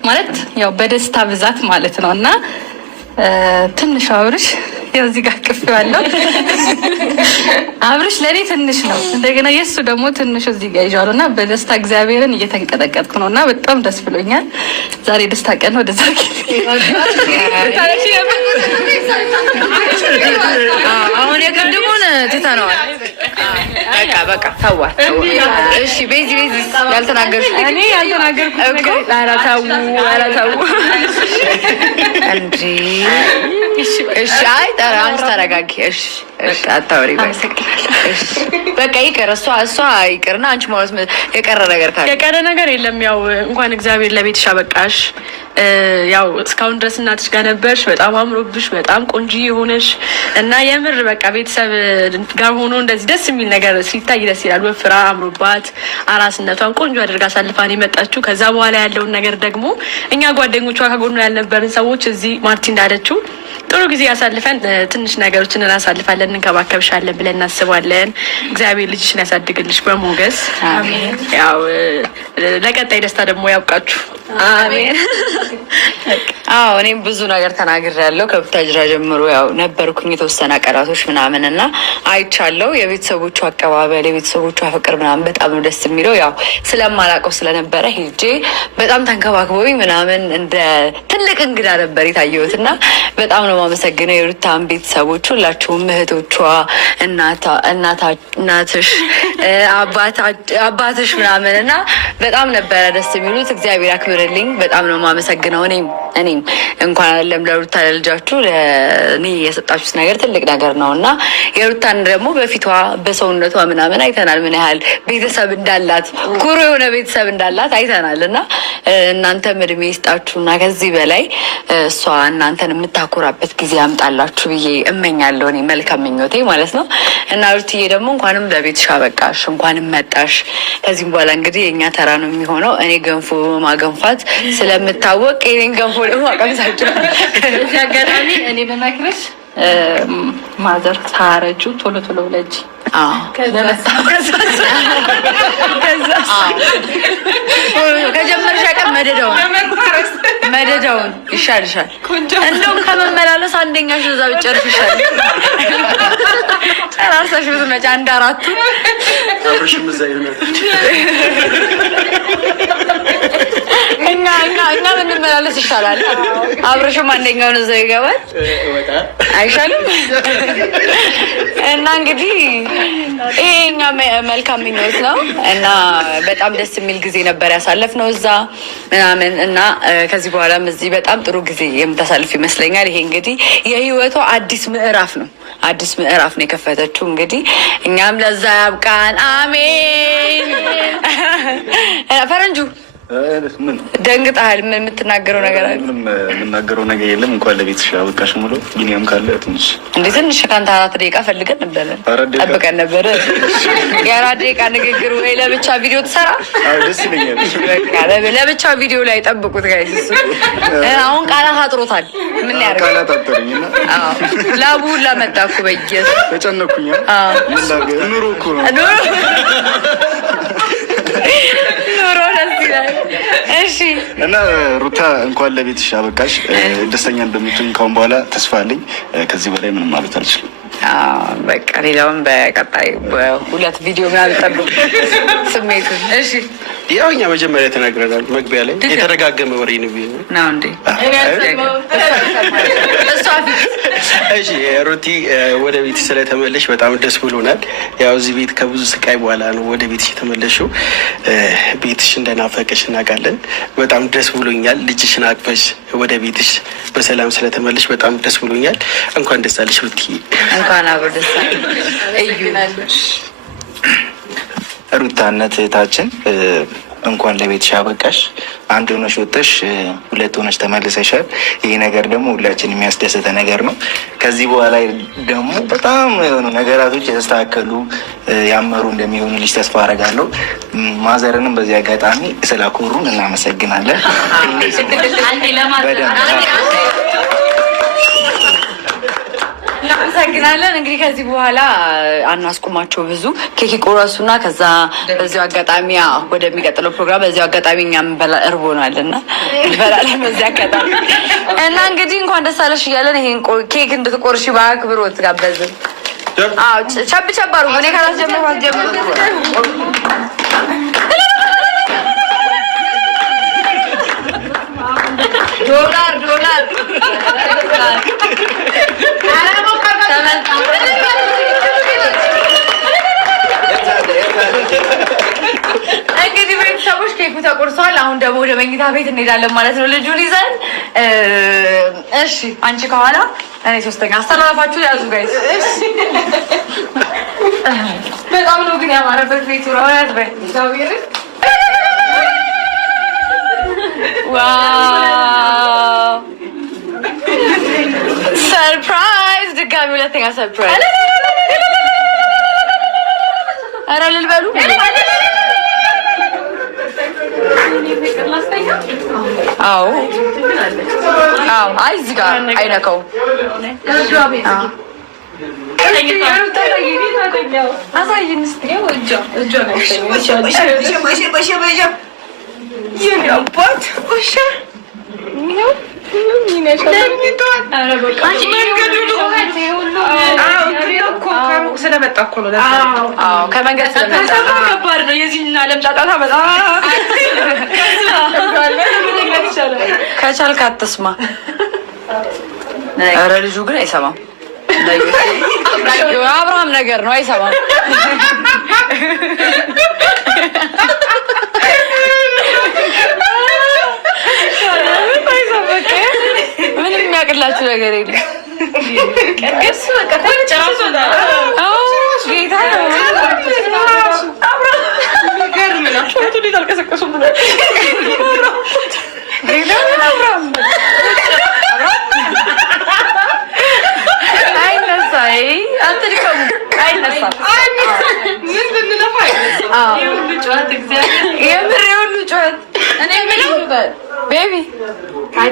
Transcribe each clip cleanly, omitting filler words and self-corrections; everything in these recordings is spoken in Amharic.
ማለት ያው በደስታ ብዛት ማለት ነውና ትንሽ አብርሽ ያው እዚህ ጋር ቅፍ ያለው አብርሽ ለኔ ትንሽ ነው። እንደገና የሱ ደግሞ ትንሽ እዚህ ጋር ይዣለውና በደስታ እግዚአብሔርን እየተንቀጠቀጥኩ ነውና በጣም ደስ ብሎኛል። ዛሬ ደስታ ቀን ነው። ወደዛ አሁን የቀድሞን ትተነዋል። በቃ ተዋ። እሺ ቤዚ ያልተናገርኩት እኔ ያልተናገርኩት ነገር ኧረ ተው እንጂ እሺ አይ አንቺ ተረጋጊ። እሺ አታውሪ። በቃ ይቅር። እሷ ይቅርና አንቺ ማለት የቀረ ነገር የለም። ያው እንኳን እግዚአብሔር ለቤትሽ አበቃሽ። ያው እስካሁን ድረስ እናትሽ ጋር ነበርሽ። በጣም አምሮብሽ፣ በጣም ቆንጆ የሆነሽ እና የምር በቃ ቤተሰብ ጋር ሆኖ እንደዚህ ደስ የሚል ነገር ሲታይ ደስ ይላል። ወፍራ አምሮባት አራስነቷን ቆንጆ አድርጋ አሳልፋን የመጣችው። ከዛ በኋላ ያለውን ነገር ደግሞ እኛ ጓደኞቿ ከጎኗ ያልነበርን ሰዎች እዚህ ማርቲ እንዳለችው ጥሩ ጊዜ ያሳልፈን ትንሽ ነገሮችን እናሳልፋለን፣ እንከባከብሻለን ብለን እናስባለን። እግዚአብሔር ልጅሽን ያሳድግልሽ በሞገስ አሜን። ያው ለቀጣይ ደስታ ደግሞ ያብቃችሁ አሜን። አዎ እኔም ብዙ ነገር ተናግሬያለሁ። ከቡታጅራ ጀምሮ ያው ነበርኩኝ የተወሰነ ቀናቶች ምናምን እና አይቻለሁ። የቤተሰቦቹ አቀባበል፣ የቤተሰቦቹ ፍቅር ምናምን በጣም ነው ደስ የሚለው። ያው ስለማላውቀው ስለነበረ ሄጄ በጣም ተንከባክቦኝ ምናምን እንደ ትልቅ እንግዳ ነበር የታየሁት እና በጣም ነው የማመሰግነው የሩታን ቤተሰቦች ሁላችሁም፣ እህቶቿ፣ እናትሽ፣ አባትሽ ምናምን እና በጣም ነበረ ደስ የሚሉት። እግዚአብሔር አክብርልኝ። በጣም ነው የማመሰግነው። እኔም እንኳን አይደለም ለሩታ ለልጃችሁ ለእኔ የሰጣችሁት ነገር ትልቅ ነገር ነው እና የሩታን ደግሞ በፊቷ በሰውነቷ ምናምን አይተናል ምን ያህል ቤተሰብ እንዳላት፣ ኩሩ የሆነ ቤተሰብ እንዳላት አይተናል እና እናንተም እድሜ ይስጣችሁና ከዚህ በላይ እሷ እናንተን የምታኮራበት ጊዜ ያምጣላችሁ ብዬ እመኛለሁ። እኔ መልካም ምኞቴ ማለት ነው እና ሩትዬ ደግሞ እንኳንም ለቤትሽ አበቃሽ፣ እንኳንም መጣሽ። ከዚህም በኋላ እንግዲህ የእኛ ተራ ነው የሚሆነው። እኔ ገንፎ ማገንፋት ስለምታወቅ የኔን ገንፎ ደግሞ አቀምሳቸው። እዚህ አጋጣሚ እኔ በመክረሽ ማዘር ታረጁ ቶሎ ብለጅ ከጀመርሽ ቀን መደዳውን ይሻልሻል። እንደውም ከመመላለስ አንደኛሽ እዛ ብጨርሽ ይሻል። ጨራርሰሽ ብትመጪ አንድ አራቱ አብርሽም እዛ ይሆናል። እኛ ብንመላለስ ይሻላል። አብርሽም አንደኛውን እዛ ይገባል። አይሻልም? እና እንግዲህ ይሄ እኛ መልካም ምኞት ነው እና በጣም ደስ የሚል ጊዜ ነበር ያሳለፍነው እዛ ምናምን እና ከዚህ በኋላም እዚህ በጣም ጥሩ ጊዜ የምታሳልፍ ይመስለኛል። ይሄ እንግዲህ የህይወቷ አዲስ ምዕራፍ ነው የከፈተችው። እንግዲህ እኛም ለዛ ያብቃን አሜን። ፈረንጁ ምን ደንግጠሃል? ምን የምትናገረው ነገር አለ? ምንም የምናገረው ነገር የለም። እንኳን ለቤትሽ አበቃሽ ሙሉ ቢኒያም ካለ ትንሽ ከአንተ 4 ደቂቃ ፈልገን ነበረ ጠብቀን ነበረ። የ4 ደቂቃ ንግግር ወይ ለብቻ ቪዲዮ ትሰራ? ደስ ይለኛል። ለብቻ ቪዲዮ ላይ ጠብቁት ጋይስ። አሁን ቃላት አጥሮታል። ምን ያደርግ ቃላት አጥሮኝና ላቡ ለመጣ እኮ በየስ ተጨነኩኝ። ኑሮ እኮ ነው እሺ እና ሩታ እንኳን ለቤትሽ አበቃሽ። ደስተኛ እንደምትሆኝ ካሁን በኋላ ተስፋ አለኝ። ከዚህ በላይ ምንም ማለት አልችልም። በቃ ሌላውን በቀጣይ 2 ቪዲዮ ምናምን ጠብቁ ስሜቱን። እሺ ያው እኛ መጀመሪያ ተናግረናል መግቢያ ላይ የተረጋገመ ወሬ ነው እንዴ? እሺ ሩቲ ወደ ቤት ስለተመለሽ በጣም ደስ ብሎናል። ያው እዚህ ቤት ከብዙ ስቃይ በኋላ ነው ወደ ቤትሽ የተመለሽው። ቤትሽ እንደናፈቀሽ እናውቃለን። በጣም ደስ ብሎኛል። ልጅሽን አቅፈሽ ወደ ቤትሽ በሰላም ስለተመለሽ በጣም ደስ ብሎኛል። እንኳን ደስ አለሽ ሩቲ። እንኳን አብሮ ደስ አለሽ ሩታነት እህታችን። እንኳን ለቤትሽ አበቃሽ። አንድ ሆነሽ ወጥተሽ 2 ሆነሽ ተመልሰሻል። ይሄ ነገር ደግሞ ሁላችን የሚያስደስተ ነገር ነው። ከዚህ በኋላ ደግሞ በጣም የሆኑ ነገራቶች የተስተካከሉ ያመሩ እንደሚሆኑ ልጅ ተስፋ አደርጋለሁ። ማዘርንም በዚህ አጋጣሚ ስላኮሩን እናመሰግናለን። እናመሰግናለን። እንግዲህ ከዚህ በኋላ አናስቆማቸው ብዙ ኬክ ቆረሱና ከዛ በዚሁ አጋጣሚ ወደሚቀጥለው ፕሮግራም በዚሁ አጋጣሚ እኛም እርቦናል እና እንበላለን በዚህ አጋጣሚ እና እንግዲህ እንኳን ደስ አለሽ እያለን ይሄን ኬክ እንድትቆርሺ በአክብሮት ጋበዝን። ቸብ ቸብ አድርጉ። እኔ ካላስጀምሩ ዶላር እንግዲህ ቤተሰቦች ኬኩ ተቆርሷል። አሁን ደግሞ ወደ መኝታ ቤት እንሄዳለን ማለት ነው ልጁን ይዘን። እሺ አንቺ ከኋላ እኔ ሶስተኛ። አስተላልፋችሁ ያዙ ጋይስ። በጣም ነው ግን ያማረበት ቤቱ ነው። ዋው ሰርፕራይዝ! ድጋሚ ሁለተኛ ሰርፕራይዝ። ኧረ ልልበሉ። አዎ አይ እዚህ ጋር አይነካውም። አሳይን እስኪ አባት ስለመጣ እኮ ነው። ከመንገድ ስለመጣ ከባድ ነው። የዚህና ለምጫጣታ በጣም ከቻልክ አትስማ። ኧረ ልጁ ግን አይሰማም። አብርሃም ነገር ነው፣ አይሰማም። ምንም የሚያውቅላችሁ ነገር የለም። የምር የሁሉ ጩኸት እኔ የምለው ቤቢ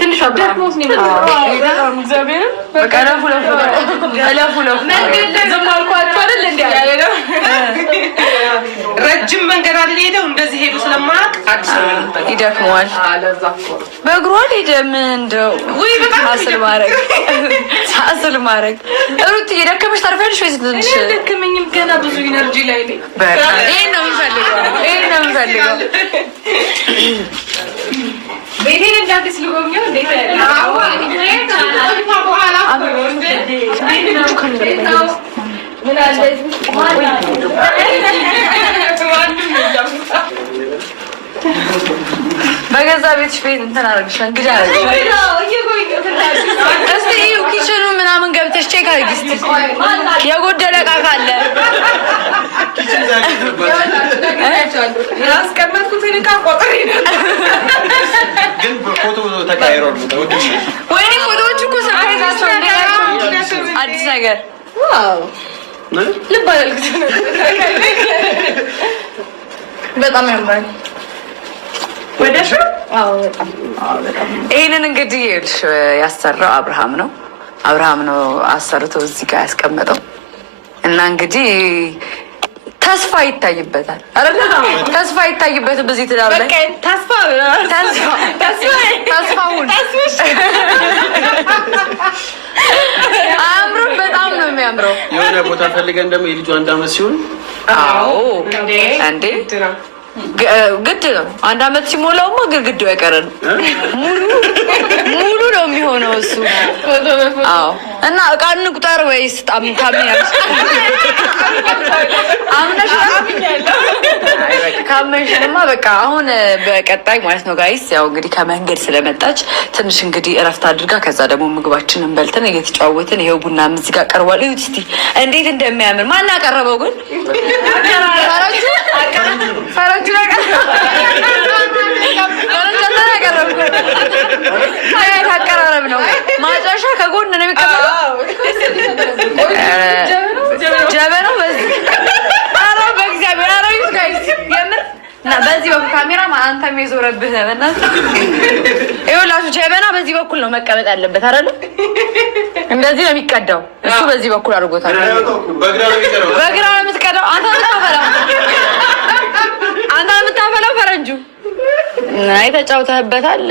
ትንሽ ረጅም መንገድ አልሄደው እንደዚህ ሄዱ ስለማያውቅ ይደክመዋል። በእግሩ አልሄደም። እንደው ሳስል ማድረግ ሩት እየደከመሽ ታርፊያለሽ ወይስ ትንሽ? ደከመኝም ገና ብዙ ኢነርጂ ላይ ነኝ። ይሄን ነው የምፈልገው። ቤቴን እንዳዲስ ልጎብኘው። እንዴት በገዛ ቤትሽ ቤት እንትን አደረግሽ እንግዲህ እስኪ ኪችኑ ምናምን ገብተሽ ቼክ አድርጊ እስኪ የጎደለ ዕቃ ካለ ያስቀመጥኩትን ዕቃ ቆጥሬ ነው። ግን ፎቶ ተቀያይሯል። ወይኔ ፎቶዎች እኮ ሰርፕራይዛቸው አዲስ ነገር ልብ አደልግት በጣም ያምራል። ይህንን እንግዲህ ይኸውልሽ ያሰራው አብርሃም ነው አሰርቶ እዚህ ጋር ያስቀመጠው እና እንግዲህ ተስፋ ይታይበታል አይደል? ተስፋ ይታይበታል በዚህ ትዳር ላይ ተስፋውን አምሮ በጣም ነው የሚያምረው። የሆነ ቦታ ፈልገን ደግሞ የልጁ 1 ዓመት ሲሆን እንዴ ግድ ነው። 1 ዓመት ሲሞላውማ ግድግዳው አይቀርም። ሙሉ ነው የሚሆነው እሱ። አዎ እና ዕቃ እንቁጠር ወይስ ታምኛለሽ? ካመንሽንማ በቃ አሁን በቀጣይ ማለት ነው ጋይስ። ያው እንግዲህ ከመንገድ ስለመጣች ትንሽ እንግዲህ እረፍት አድርጋ ከዛ ደግሞ ምግባችንን በልተን እየተጫወትን ይኸው ቡናም እዚህ ጋር ቀርቧል። እዩት እስኪ እንዴት እንደሚያምር። ማን ያቀረበው ግን? ፈረንጁ አቀራረብ ነው። ማጨሻ ከጎን ነው የሚቀመጠው። ጀበናው በዚህ በእግዚአብሔር አራዊት ጋይስ የምር እና በዚህ በኩል ካሜራ አንተም የዞረብህ በእናትህ ይኸውላችሁ ጀበና በዚህ በኩል ነው መቀመጥ ያለበት አይደል? እንደዚህ ነው የሚቀዳው። እሱ በዚህ በኩል አድርጎታል። በግራ ነው የምትቀዳው። አንተ የምታፈላው ፈረንጁ። አይ ተጫውተህበታል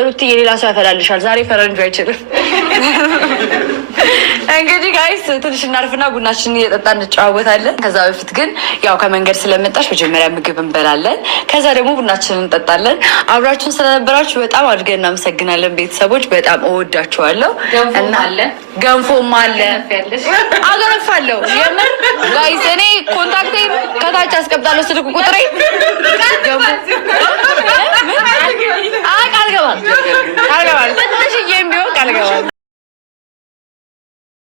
ሩቲ። የሌላ ሰው ያፈላልሻል። ዛሬ ፈረንጁ አይችልም። እንግዲህ ጋይስ ትንሽ እናርፍና ቡናችንን እየጠጣን እንጨዋወታለን። ከዛ በፊት ግን ያው ከመንገድ ስለመጣሽ መጀመሪያ ምግብ እንበላለን፣ ከዛ ደግሞ ቡናችንን እንጠጣለን። አብራችሁን ስለነበራችሁ በጣም አድርገን እናመሰግናለን ቤተሰቦች። በጣም እወዳችኋለሁ። እና ገንፎም አለ አገረፋለሁ። የምር ጋይስ እኔ ኮንታክቴ ከታች አስቀምጣለሁ፣ ስልክ ቁጥሬ ቃል ገባል ትንሽዬም ቢሆን ቃል ገባል።